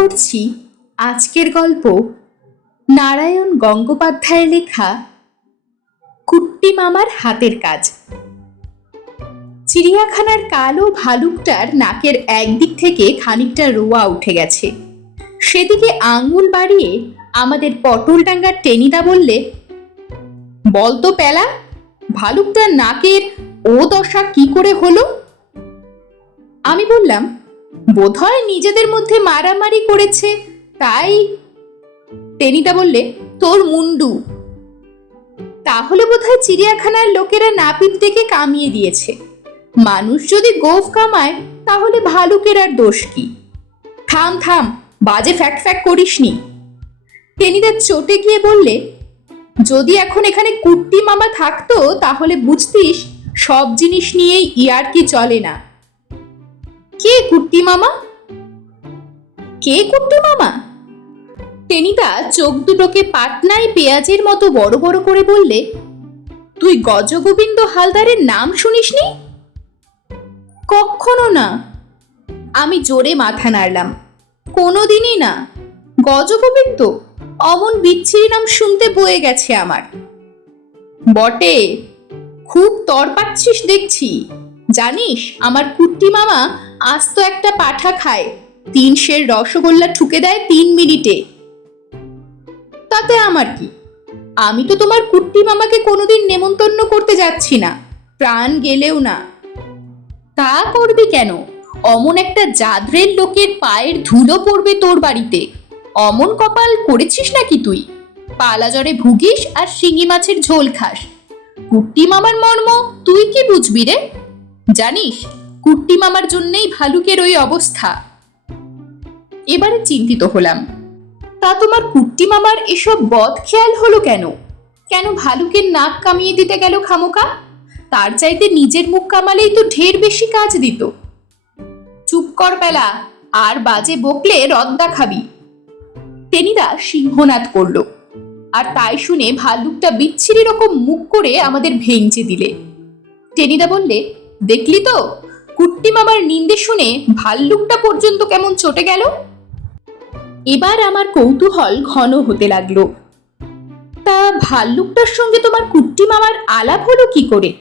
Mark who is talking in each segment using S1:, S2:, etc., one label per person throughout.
S1: করছি আজকের গল্প নারায়ণ গঙ্গোপাধ্যায়ের লেখা কুট্টি মামার হাতের কাজ। চিড়িয়াখানার কালো ভালুকটার নাকের একদিক থেকে খানিকটা রোয়া উঠে গেছে। সেদিকে আঙুল বাড়িয়ে আমাদের পটল পটলডাঙ্গার টেনিদা বললে বলতো পেলা, ভালুকটার নাকের ও দশা কি করে হলো? আমি বললাম বোধহয় নিজেদের মধ্যে মারামারি করেছে। তাই টেনিদা বললে, তোর মুন্ডু। তাহলে বোধহয় চিড়িয়াখানার লোকেরা নাপিত ডেকে কামিয়ে দিয়েছে। মানুষ যদি গোফ কামায়, তাহলে ভালুকের আর দোষ কি? থাম থাম, বাজে ফ্যাক ফ্যাক করিসনি। টেনিদা চটে গিয়ে বললে, যদি এখন এখানে কুট্টি মামা থাকতো, তাহলে বুঝতিস, সব জিনিস নিয়েই ইয়ার কি চলে না। কে কুট্টি মামা? কে কুট্টি মামা? টেনিদা চোখ দুটোকে পাটনায় পেঁয়াজের মতো বড় বড় করে বললে, তুই গজগোবিন্দ হালদারের নাম শুনিসনি? কখনো না। আমি জোরে মাথা নাড়লাম। কোনোদিনই না। গজগোবিন্দ, অমন বিচ্ছিরি নাম শুনতে বয়ে গেছে আমার। বটে, খুব তর পাচ্ছিস দেখছি। জানিস, আমার কুট্টি মামা আস্ত একটা পাঠা খায়। তিন সের রসগোল্লা ঠুকে দেয় তিন মিনিটে। তাতে আমার কি? আমি তো তোমার কুট্টি মামাকে কোনোদিন নেমন্তন্ন করতে যাচ্ছি না। প্রাণ গেলেও না। তা করবি কেন? অমন একটা জাদ্রের লোকের পায়ের ধুলো পড়বে তোর বাড়িতে। অমন কপাল করেছিস নাকি তুই? পালা জ্বরে ভুগিস আর শিঙি মাছের ঝোল খাস। কুট্টি মামার মর্ম তুই কি বুঝবি রে? জানিস, কুট্টি মামার জন্যেই ভালুকের ওই অবস্থা। এবারে চিন্তিত হলাম, তা তোমার কুট্টি মামার এসব বদ খেয়াল হলো কেন? কেন ভালুকের নাক কামিয়ে দিতে গেল খামোকা তার চাইতে নিজের মুখ কামালেই তো ঢের বেশি কাজ দিত। চুপ কর পেলা আর বাজে বকলে রদ্দা খাবি। টেনিদা সিংহনাদ করল, আর তাই শুনে ভাল্লুকটা বিচ্ছিরি রকম মুখ করে আমাদের ভেঙচে দিলে। টেনিদা বললে দেখলি তো? কুট্টি মামার নিন্দে শুনে ভাল্লুকটা পর্যন্ত কেমন চটে গেল? এবার আমার কৌতূহল ঘন হতে লাগল। তা ভাল্লুকটার সঙ্গে তোমার কুট্টি মামার আলাপ হলো কি করে?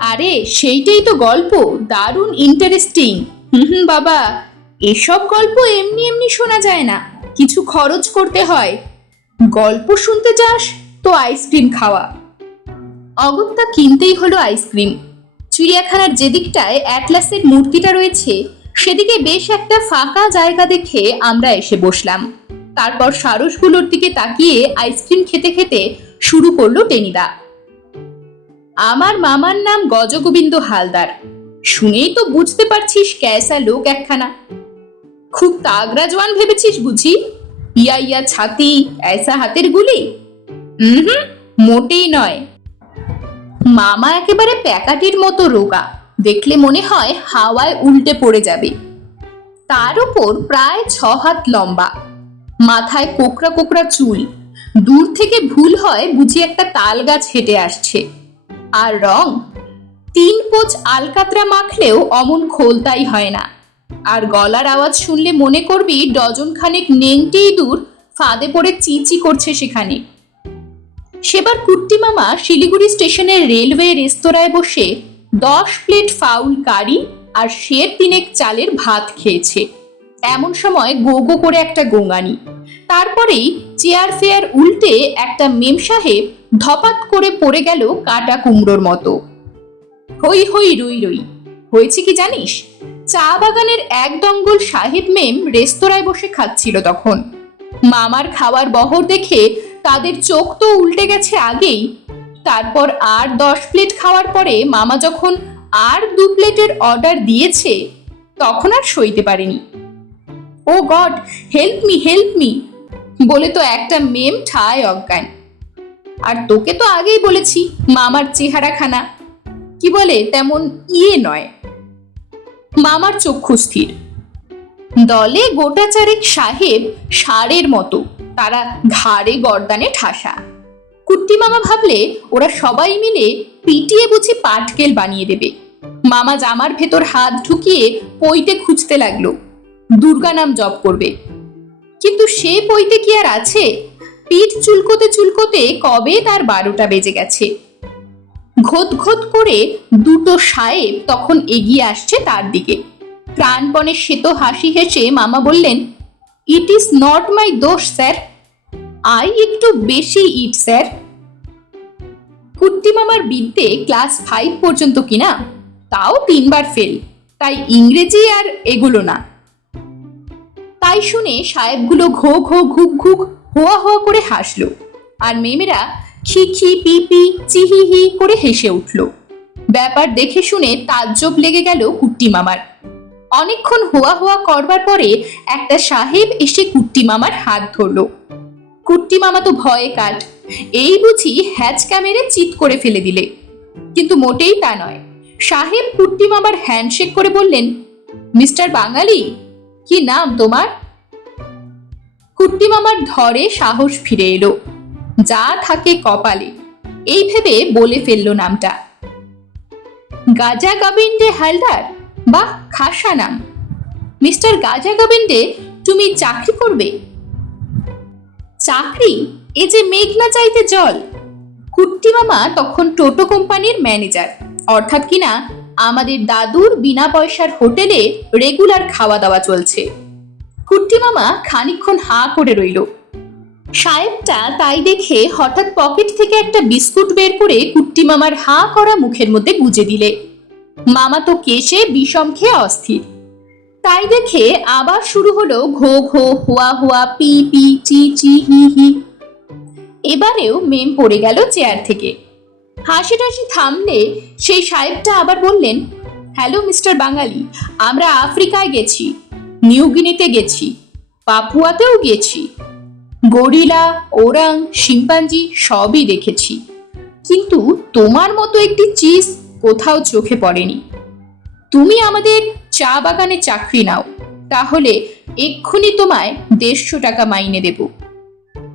S1: আরে, সেইটাই তো গল্প, দারুণ ইন্টারেস্টিং হুম, বাবা, এসব গল্প এমনি এমনি শোনা যায় না, কিছু খরচ করতে হয়। গল্প শুনতে যাস তো আইসক্রিম খাওয়া। অগত্যা কিনতেই হলো আইসক্রিম। চিড়িয়াখানার যেদিকটায় অ্যাটলাসের মূর্তিটা রয়েছে, সেদিকে বেশ একটা ফাঁকা জায়গা দেখে আমরা এসে বসলাম। তারপর সারসগুলোর দিকে তাকিয়ে আইসক্রিম খেতে খেতে শুরু করল টেনিদা। আমার মামার নাম গজগোবিন্দ হালদার। শুনেই তো বুঝতে পারছিস ক্যাসা লোক একখানা। খুব তাগড়া জোয়ান ভেবেছিস বুঝি? ইয়া ইয়া ছাতি ऐसा হাতের গুলি? হুম, মোটেই নয়। মামা একেবারে প্যাকাটির মতো রোগা। দেখলে মনে হয় হাওয়ায় উল্টে পড়ে যাবে। তার উপর প্রায় ছ হাত লম্বা। মাথায় কোকড়া কোকড়া চুল। দূর থেকে ভুল হয় বুঝি একটা তাল গাছ হেঁটে আসছে। আর রং? তিন পোচ আলকাতরা মাখলেও অমন খোলতাই হয় না। আর গলার আওয়াজ শুনলে মনে করবি ডজন খানেক নেংটেই দূর ফাঁদে পড়ে চিচি করছে সেখানে। সেবার কুট্টি মামা শিলিগুড়ি স্টেশনের রেলওয়ে রেস্তোরাঁয় বসে দশ প্লেট ফাউল কারি আর শের তিনেক চালের ভাত খেয়েছে। এমন সময় গো গো করে একটা গোঙানি। তারপরেই চেয়ার ফেয়ার উল্টে একটা মেম সাহেব ধপাত করে পড়ে গেল কাটা কুমড়োর মতো। হই হই রুই রুই, হয়েছে কি জানিস? চা বাগানের এক দঙ্গল সাহেব মেম রেস্তোরাঁয় বসে খাচ্ছিল তখন। মামার খাওয়ার বহর দেখে তাদের চোখ তো উল্টে গেছে আগেই। তারপর আর দশ প্লেট খাওয়ার পরে মামা যখন আর দু প্লেটের অর্ডার দিয়েছে, তখন আর সইতে পারেনি। ও God help me help me বলে তো একটা মেম ঠায় অজ্ঞান। আর তোকে তো আগেই বলেছি, মামার চেহারাখানা। কি বলে, তেমন ইয়ে নয়। মামার চক্ষু স্থির। দলে গোটা চারেক সাহেব, সারের মতো। তারা ঘাড়ে গর্দানে ঠাসা। কুট্টি মামা ভাবলে ওরা সবাই মিলে পিটিয়ে বুঝি পাটকেল বানিয়ে দেবে। মামা জামার ভেতর হাত ঢুকিয়ে পইতে খুঁজতে লাগল। দুর্গা নাম জপ করবে। কিন্তু সে পইতে কি আর আছে? পিঠ চুলকোতে চুলকোতে কবে তার বারোটা বেজে গেছে? ঘোত ঘোত করে দুটো সাহেব তখন এগিয়ে আসছে তার দিকে। প্রাণপণে শ্বেত হাসি হেসে মামা বললেন ইট ইজ নট মাই দোষ স্যার আই একটু বেশি ইট স্যার কুট্টি মামার বিদ্যে ক্লাস ফাইভ পর্যন্ত কিনা, তাও তিনবার ফেল তাই ইংরেজি আর এগুলো না। তাই শুনে সাহেবগুলো ঘো ঘো ঘুক ঘুক হোয়া হোয়া করে হাসলো। আর মেমেরা খি খি পি পি চিহি হি করে হেসে উঠল। ব্যাপার দেখে শুনে তাজ্জব লেগে গেল কুট্টি মামার। অনেকক্ষণ হোয়া হোয়া করবার পরে একটা সাহেব এসে কুট্টি মামার হাত ধরলো। কুট্টি মামা তো ভয়ে কাট এই বুঝি হ্যাচকা মেরে চিৎ করে ফেলে দিলে। কিন্তু মোটেই তা নয়। সাহেব কুট্টি মামার হ্যান্ডশেক করে বললেন, মিস্টার বাঙালি, কি নাম তোমার? কুট্টি মামার ধরে সাহস ফিরে এলো। যা থাকে কপালে। এই ভেবে বলে ফেলল নামটা। গাজা গাবিন্ডে হালদার বাহ, খাসা নাম মিস্টার গাজা গাবিন্ডে তুমি চাকরি করবে? চাকরি? এ যে মেঘনা চাইতে জল। কুট্টি মামা তখন টোটো কোম্পানির ম্যানেজার। অর্থাৎ কিনা আমাদের দাদুর বিনা পয়সার হোটেলে রেগুলার খাওয়া দাওয়া চলছে। কুট্টি মামা খানিকক্ষণ হাঁ করে রইল। সাহেবটা তাই দেখে হঠাৎ পকেট থেকে একটা বিস্কুট বের করে কুট্টি মামার হাঁ করা মুখের মধ্যে গুজে দিলে। মামা তো কেশে বিষম খেয়ে অস্থির। তাই দেখে আবার শুরু হলো ঘো ঘো, হুয়া হুয়া, পি পি, চি চি, হি হি। এবারেও মেম পড়ে গেল চেয়ার থেকে। হাসি টাসি থামলে সেই সাহেবটা আবার বললেন, হ্যালো মিস্টার বাঙালি, আমরা আফ্রিকায় গেছি, নিউ গিনিতে গেছি, পাপুয়াতেও গেছি। গরিলা, ওরাং, শিম্পাঞ্জি সবই দেখেছি। কিন্তু তোমার মতো একটি চিজ কোথাও চোখে পড়েনি। তুমি আমাদের চা বাগানে চাকরি নাও, তাহলে এক্ষুনি তোমায় দেড়শো টাকা মাইনে দেব।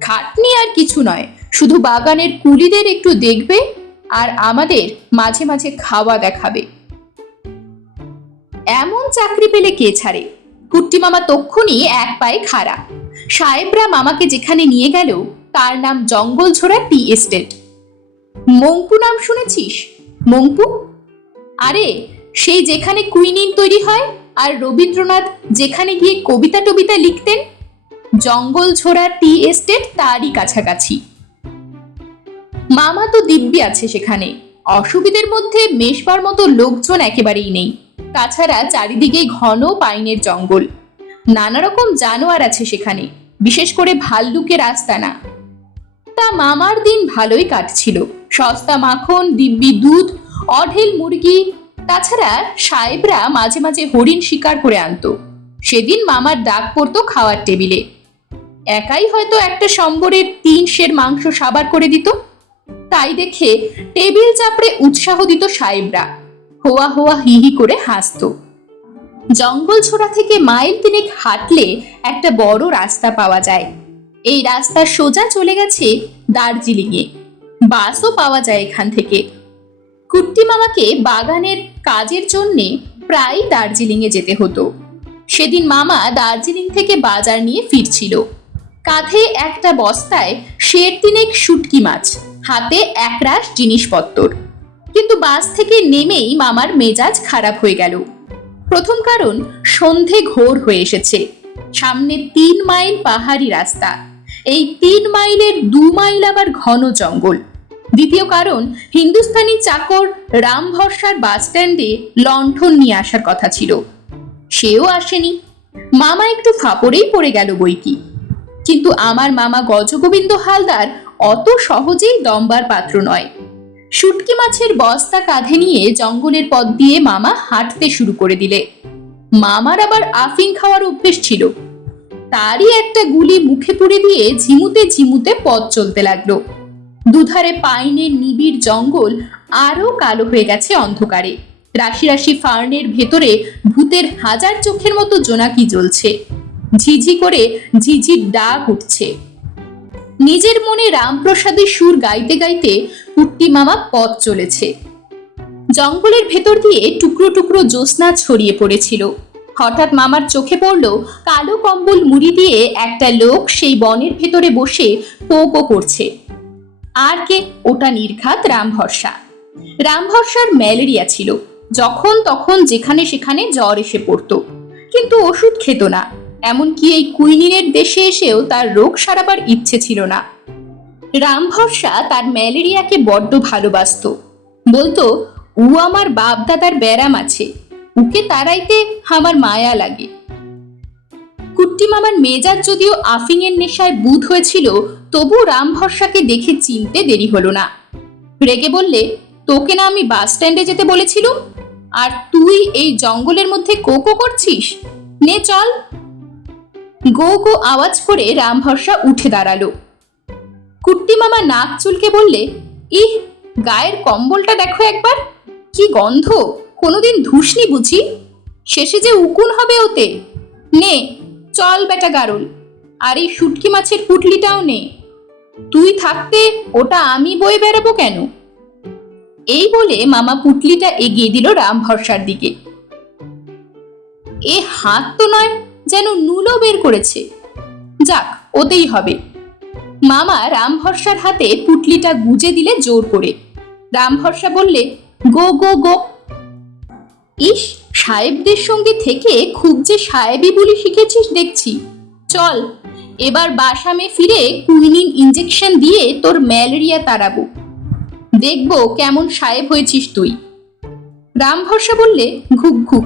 S1: খাটনি আর কিছু নয়, শুধু বাগানের কুলিদের একটু দেখবে আর আমাদের মাঝে মাঝে খাওয়া দেখাবে। এমন চাকরি পেলে কে ছাড়ে? কুট্টি মামা তক্ষুনি এক পায়ে খাড়া। সাহেবরা মামাকে যেখানে নিয়ে গেল তার নাম জঙ্গল ঝোড়া টি এস্টেট। মঙ্কু নাম শুনেছিস? মঙ্কু? আরে, সেই যেখানে কুইনিন তৈরি হয় আর রবীন্দ্রনাথ যেখানে গিয়ে কবিতা টবিতা লিখতেন, জঙ্গল ঝোড়া টি এস্টেট তারই কাছাকাছি। মামা তো দিব্যি আছে সেখানে, অসুবিধের মধ্যে মেশবার মতো লোকজন একেবারেই নেই। তাছাড়া চারিদিকে ঘন পাইনের জঙ্গল। নানা রকম জানোয়ার আছে সেখানে, বিশেষ করে ভাল্লুকের আস্তানা। তা মামার দিন ভালোই কাটছিল। সস্তা মাখন, দিব্যি দুধ, অঢেল মুরগি, তাছাড়া সাহেবরা মাঝে মাঝে হরিণ শিকার করে আনতো। সেদিন মামার ডাক পড়তো খাওয়ার টেবিলে। একাই হয়তো একটা সম্বরের তিন সের মাংস সাবার করে দিত। তাই দেখে টেবিল চাপড়ে উৎসাহ দিত সাহেবরা। হোয়া হোয়া হিহি করে হাসতো। জঙ্গল ছোড়া থেকে মাইল তিনেক হাঁটলে একটা বড় রাস্তা পাওয়া যায়। এই রাস্তা সোজা চলে গেছে দার্জিলিংয়ে। বাসও পাওয়া যায় এখান থেকে। কুট্টি মামাকে বাগানের কাজের জন্যে প্রায় দার্জিলিংয়ে যেতে হতো। সেদিন মামা দার্জিলিং থেকে বাজার নিয়ে ফিরছিল। কাঁধে একটা বস্তায় শের তিনেক শুটকি মাছ, হাতে একরাশ জিনিসপত্র কিন্তু বাস থেকে নেমেই মামার মেজাজ খারাপ হয়ে গেল। প্রথম কারণ, সন্ধে ঘোর হয়ে এসেছে। সামনে তিন মাইল পাহাড়ি রাস্তা। এই তিন মাইলের দু মাইল আবার ঘন জঙ্গল। দ্বিতীয় কারণ হিন্দুস্থানি চাকর রাম ভরসার বাস স্ট্যান্ডে লণ্ঠন নিয়ে আসার কথা ছিল। সেও আসেনি। মামা একটু ফাপড়েই পড়ে গেল বই কি কিন্তু আমার মামা গজগোবিন্দ হালদার অত সহজেই দম্বার পাত্র নয়। শুটকি মাছের বস্তা কাঁধে নিয়ে জঙ্গলের পথ দিয়ে মামা হাঁটতে শুরু করে দিলে। মামার আবার আফিং খাওয়ার অভ্যেস ছিল। তারই একটা গুলি মুখে পুড়ে দিয়ে ঝিমুতে ঝিমুতে পথ চলতে লাগল। দুধারে পাইনের নিবিড় জঙ্গল আরও কালো হয়ে গেছে অন্ধকারে। রাশি রাশি ফার্নের ভেতরে ভূতের হাজার চোখের মতো জোনাকি জ্বলছে। ঝিঝি করে ঝিঝির ডাক উঠছে। নিজের মনে রামপ্রসাদের সুর গাইতে গাইতে কুট্টি মামা পথ চলেছে। জঙ্গলের ভেতর দিয়ে টুকরো টুকরো জ্যোৎস্না ছড়িয়ে পড়েছিল। হঠাৎ মামার চোখে পড়ল কালো কম্বল মুড়ি দিয়ে একটা লোক সেই বনের ভেতরে বসে পো পো করছে। আর কে? ওটা নির্ঘাত রামভরসা। রামভরসার ম্যালেরিয়া ছিল। যখন তখন যেখানে সেখানে জ্বর এসে পড়তো। কিন্তু ওষুধ খেত না। এমনকি এই কুইনিনের দেশে এসেও তার রোগ সারাবার ইচ্ছে ছিল না। রামভরসা তার ম্যালেরিয়াকে বড্ড ভালোবাসতো। বলতো, উ আমার বাপ দাদার ব্যারাম আছে। উকে তারাইতে আমার মায়া লাগে। কুট্টি মামার মেজাজ যদিও আফিং এর নেশায় বুধ হয়েছিল তবু রামভরসাকে দেখে চিনতে দেরি হলো না। রেগে বললে, তোকে না আমি বাস স্ট্যান্ডে যেতে বলেছিলুম? আর তুই এই জঙ্গলের মধ্যে কোকো করছিস? নে চল। গো গো আওয়াজ করে রামভরসা উঠে দাঁড়াল। কুট্টি মামা নাক চুলকে বললে, ইহ, গায়ের কম্বলটা দেখো একবার, কি গন্ধ! কোনোদিন ধুসনি বুঝি? শেষে যে উকুন হবে ওতে? নে, চল বেটা গারুল। আর এই শুটকি মাছের পুটলিটাও নে। তুই থাকতে ওটা আমি বয়ে বেড়াবো কেন? এই বলে মামা পুটলিটা এগিয়ে দিল রাম ভরসার দিকে। এ হাত তো নয়, যেন নুলো বের করেছে। যাক, ওতেই হবে। মামা রামভরসার হাতে পুটলিটা গুজে দিলে জোর করে। রাম ভরসা বললে, গো গো গো। ইস সাহেবদের সঙ্গে থেকে খুব যে সাহেবই বলি শিখেছিস দেখছি। চল, এবার বাসামে ফিরে কুইনিন ইঞ্জেকশন দিয়ে তোর ম্যালেরিয়া তাড়াবো। দেখব কেমন সাহেব হয়েছিস তুই। রাম ভরসা বললে, ঘুক ঘুক।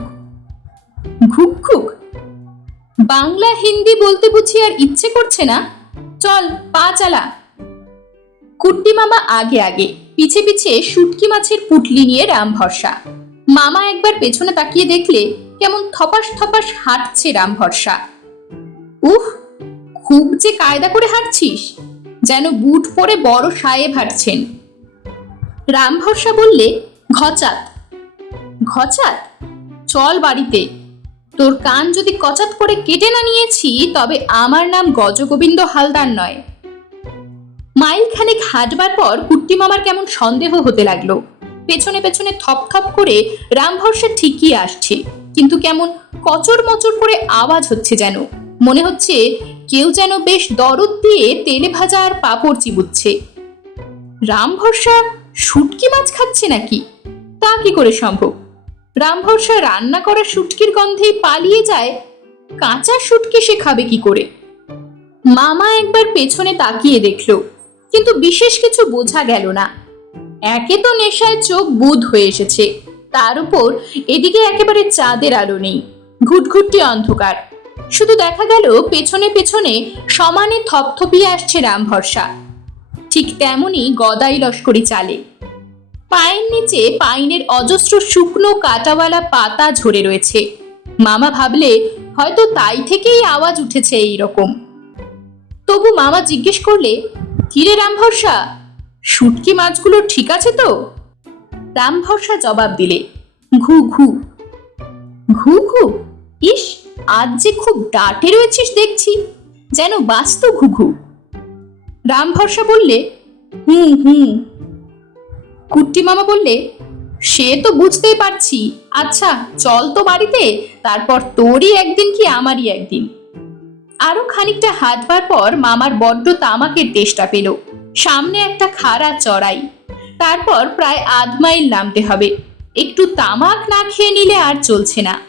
S1: ঘুক ঘুক? বাংলা, হিন্দি বলতে বুঝি আর ইচ্ছে করছে না? চল, পা চালা। কুট্টি মামা আগে আগে, পিছে পিছে শুটকি মাছের পুটলি নিয়ে রাম ভরসা মামা একবার পেছনে তাকিয়ে দেখলে কেমন থপাস থপাস হাঁটছে রাম ভরসা উহ, খুব যে কায়দা করে হাঁটছিস, যেন বুট পরে বড় সাহেব হাঁটছেন রাম ভরসা বললে, ঘচাত ঘচাত, চল বাড়িতে। তোর কান যদি কচাত করে কেটে না নিয়েছি, তবে আমার নাম গজগোবিন্দ হালদার নয়। মাইল খানেক হাঁটবার পর কুট্টি মামার কেমন সন্দেহ হতে লাগল। পেছনে পেছনে থপ থপ করে রামভরসা ঠিকই আসছে। কিন্তু কেমন কচর মচর করে আওয়াজ হচ্ছে যেন। মনে হচ্ছে কেউ যেন বেশ দরদ দিয়ে তেলে ভাজা আর পাঁপড় চিবুচ্ছে। রামভরসা শুটকি মাছ খাচ্ছে নাকি? তা কি করে সম্ভব? রামভরসা রান্না করা শুটকির গন্ধেই পালিয়ে যায়, কাঁচা শুটকি সে খাবে কি করে? মামা একবার পেছনে তাকিয়ে দেখল, কিন্তু বিশেষ কিছু বোঝা গেল না। একে তো নেশায় চোখ বুধ হয়ে এসেছে। তার উপর এদিকে একেবারে চাঁদের আলো নেই। ঘুটঘুটটি অন্ধকার। শুধু দেখা গেল পেছনে পেছনে সমানে থপথপিয়ে আসছে রামভরসা ঠিক তেমনই গদাই লস্করি চালে। পায়ের নিচে পাইনের অজস্র শুকনো কাটাওয়ালা পাতা ঝরে রয়েছে। মামা ভাবলে হয়তো তাই থেকেই আওয়াজ উঠেছে এই রকম তবু মামা জিজ্ঞেস করলে, কিরে রামভরসা শুটকি মাছগুলো ঠিক আছে তো? রামভরসা জবাব দিলে, ঘু ঘু। ঘু ঘু? ইস, আজ যে খুব ডাটে রয়েছিস দেখছি, যেন বাস্তু ঘুঘু রামভরসা বললে হুম হুম কুট্টি মামা বললে, সে তো বুঝতেই পারছি। আচ্ছা চল তো বাড়িতে, তারপর তোরই একদিন কি আমারই একদিন। আরও খানিকটা হাঁটবার পর মামার বড্ড তামাকের তেষ্টা পেল। সামনে একটা খাড়া চড়াই। তারপর প্রায় আধ মাইল নামতে হবে। একটু তামাক না খেয়ে নিলে আর চলছে না।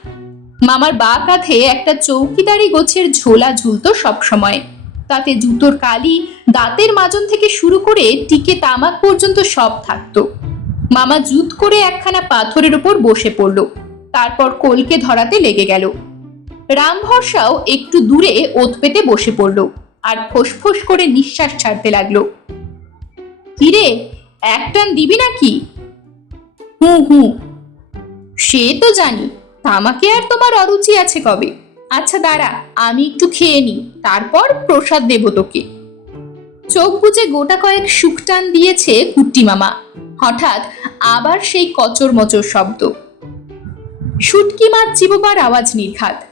S1: মামার বা কাঁধে একটা চৌকিদারি গোছের ঝোলা ঝুলতো সবসময়। তাতে জুতোর কালি, দাঁতের মাজন থেকে শুরু করে টিকে তামাক পর্যন্ত সব থাকতো। মামা জুত করে একখানা পাথরের উপর বসে পড়ল। তারপর কোলকে ধরাতে লেগে গেল। রামভরসাও একটু দূরে ওত পেতে বসে পড়ল। আর ফোঁস করে নিঃশ্বাস ছাড়তে লাগল। কিরে, এক টান দিবি নাকি? হুঁ হুঁ। সে তো জানি, তামাকে আর তোমার অরুচি আছে কবে। আচ্ছা দাঁড়া, আমি একটু খেয়ে নি তারপর প্রসাদ দেব তোকে। চোখ বুজে গোটা কয়েক শুকটান দিয়েছে কুট্টি মামা। হঠাৎ আবার সেই কচর মচর শব্দ। শুটকি মাছ চিবোবার আওয়াজ নির্ঘাত।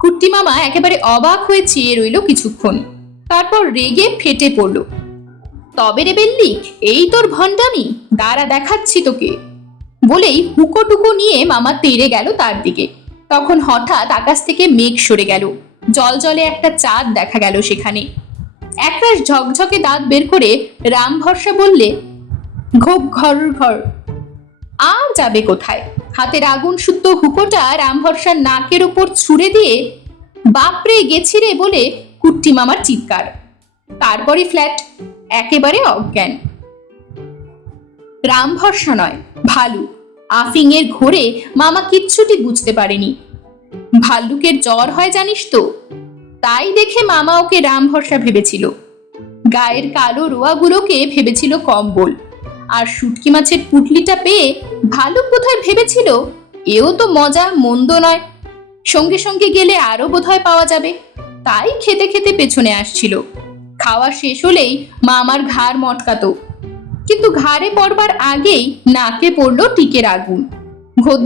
S1: কুট্টি মামা একেবারে অবাক হয়ে চেয়ে রইল কিছুক্ষণ। তারপর রেগে ফেটে পড়ল। তবে রে বেল্লি, এই তোর ভণ্ডামি? দাঁড়া দেখাচ্ছি তোকে। বলেই হুকো টুকো নিয়ে মামা তেড়ে গেল তার দিকে। তখন হঠাৎ আকাশ থেকে মেঘ সরে গেল। জল জলে একটা চাঁদ দেখা গেল সেখানে। একরাশ ঝকঝকে দাঁত বের করে রাম ভরসা বললে, ঘোপ ঘর ঘর। আর যাবে কোথায়? হাতের আগুন শুদ্ধ হুকোটা রাম ভরসার নাকের ওপর ছুঁড়ে দিয়ে, বাপরে, গেছি রে বলে কুট্টি মামার চিৎকার। তারপরে ফ্ল্যাট একেবারে অজ্ঞান। রাম ভরসা নয়। ভালু, আফিংয়ের ঘোরে মামা কিচ্ছুটি বুঝতে পারেনি। ভাল্লুকের জ্বর হয় জানিস তো? তাই দেখে মামা ওকে রাম ভরসা ভেবেছিল। গায়ের কালো রোয়াগুলোকে ভেবেছিল কম্বল। আর শুটকি মাছের পুটলিটা পেয়ে ভালুক কোথায় ভেবেছিল? এও তো মজা, মন্দ নয়। সঙ্গে সঙ্গে গেলে আরও বোধহয় পাওয়া যাবে। তাই খেতে খেতে পেছনে আসছিল। খাওয়া শেষ হলেই মা আমার ঘাড় মটকাতো। কিন্তু ঘাড়ে পড়বার আগেই নাকে পড়ল টিকের আগুন।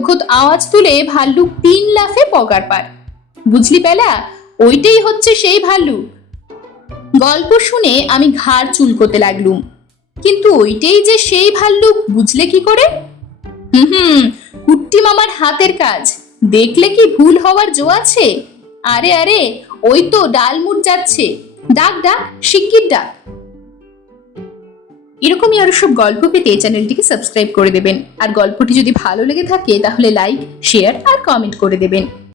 S1: ঘোত আওয়াজ তুলে ভাল্লুক তিন লাফে পগার পার। বুঝলি পেলা, ওইটাই হচ্ছে সেই ভাল্লুক। গল্প শুনে আমি ঘাড় চুলকোতে লাগলুম। কিন্তু ওইটাই যে সেই ভাল্লুক, বুঝলে কি করে? হুম হুম কুট্টি মামার হাতের কাজ। দেখলে কি ভুল হওয়ার জো আছে? আরে আরে, ওই তো ডালমুট যাচ্ছে। ডাক ডাক শিগগির ডাক। এরকমই আরও সব গল্প পেতে চ্যানেলটিকে সাবস্ক্রাইব করে দেবেন। আর গল্পটি যদি ভালো লেগে থাকে, তাহলে লাইক, শেয়ার আর কমেন্ট করে দেবেন।